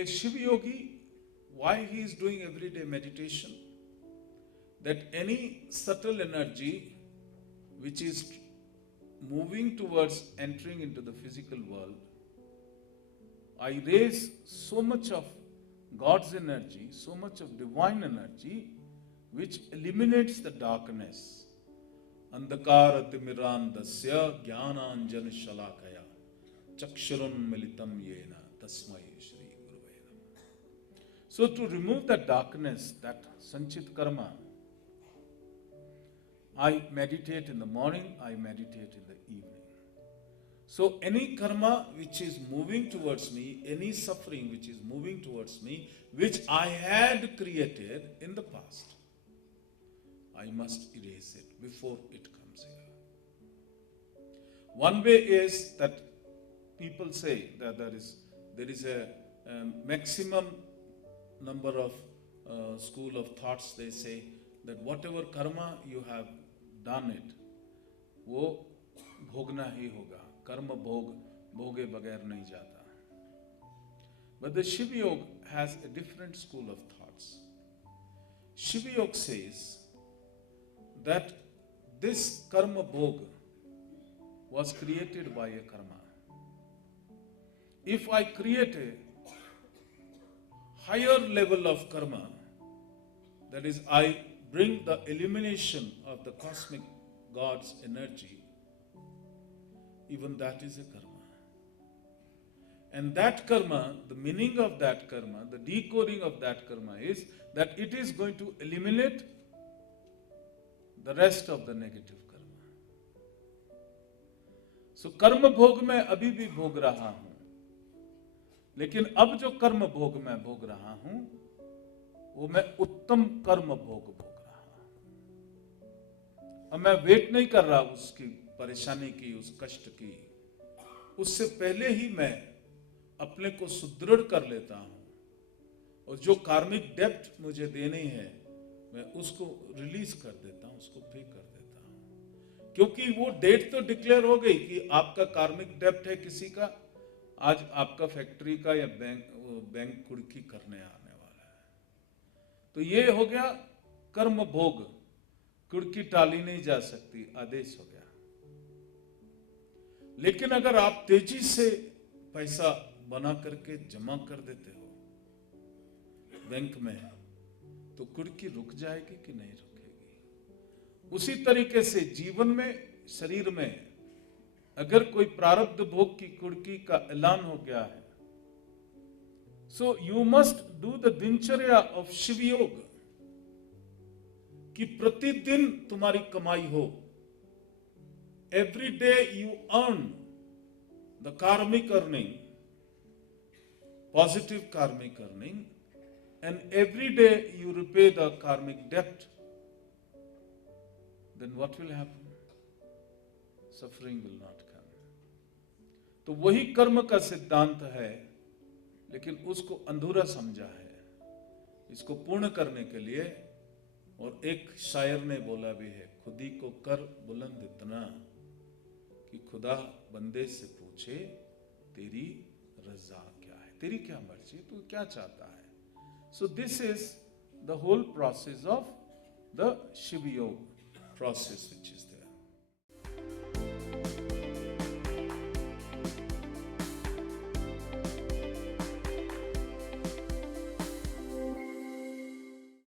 a Shiva yogi, why he is doing everyday meditation? That any subtle energy which is moving towards entering into the physical world, I raise so much of God's energy, so much of divine energy, which eliminates the darkness. Andhakaratmirandasya jnananjana shalakaya chakshurunmilitam yena tasmai shri gurave namah. So to remove that darkness, that sanchit karma, I meditate in the morning, I meditate in the evening. So any karma which is moving towards me, any suffering which is moving towards me, which I had created in the past, I must erase it before it comes here. One way is that people say that there is a maximum number of school of thoughts. They say that whatever karma you have done it, वो भोगना ही होगा. Karma भोगे बगैर नहीं जाता. But the Shiva Yoga has a different school of thoughts. Shiva Yoga says that this karma bhog was created by a karma. If I create a higher level of karma, that is, I bring the elimination of the cosmic God's energy, even that is a karma. And that karma, the meaning of that karma, the decoding of that karma is that it is going to eliminate the rest of the negative karma. So कर्म भोग मैं अभी भी भोग रहा हूं, लेकिन अब जो कर्म भोग मैं भोग रहा हूं, वो मैं उत्तम कर्म भोग रहा हूं. अब मैं वेट नहीं कर रहा उसकी परेशानी की, उस कष्ट की. उससे पहले ही मैं अपने को सुदृढ़ कर लेता हूं, और जो कार्मिक डेप्थ मुझे देनी है, मैं उसको रिलीज कर देता हूं, उसको पे कर देता हूं. क्योंकि वो डेट तो डिक्लेयर हो गई कि आपका कार्मिक डेप्थ है किसी का, आज आपका फैक्ट्री का या बैंक कुर्की करने आने वाला है. तो ये हो गया कर्म भोग. कुर्की टाली नहीं जा सकती, आदेश हो गया. लेकिन अगर आप तेजी से पैसा बना करके जमा कर देते हो बैंक में, तो कुर्की रुक जाएगी कि नहीं रुकेगी. उसी तरीके से जीवन में, शरीर में अगर कोई प्रारब्ध भोग की कुर्की का ऐलान हो गया है, so you must do the दिनचर्या ऑफ शिव योग, कि प्रतिदिन तुम्हारी कमाई हो. Every day you earn the कार्मिक अर्निंग, पॉजिटिव कार्मिक earning, and every day you repay the karmic debt, then what will happen? Suffering will not come. तो वही कर्म का सिद्धांत है, लेकिन उसको अधूरा समझा है. इसको पूर्ण करने के लिए, और एक शायर ने बोला भी है, खुदी को कर बुलंद इतना कि खुदा बंदे से पूछे तेरी रजा क्या है, तेरी क्या मर्जी, तू क्या चाहता है. So this is the whole process of the Shiva Yoga process which is there.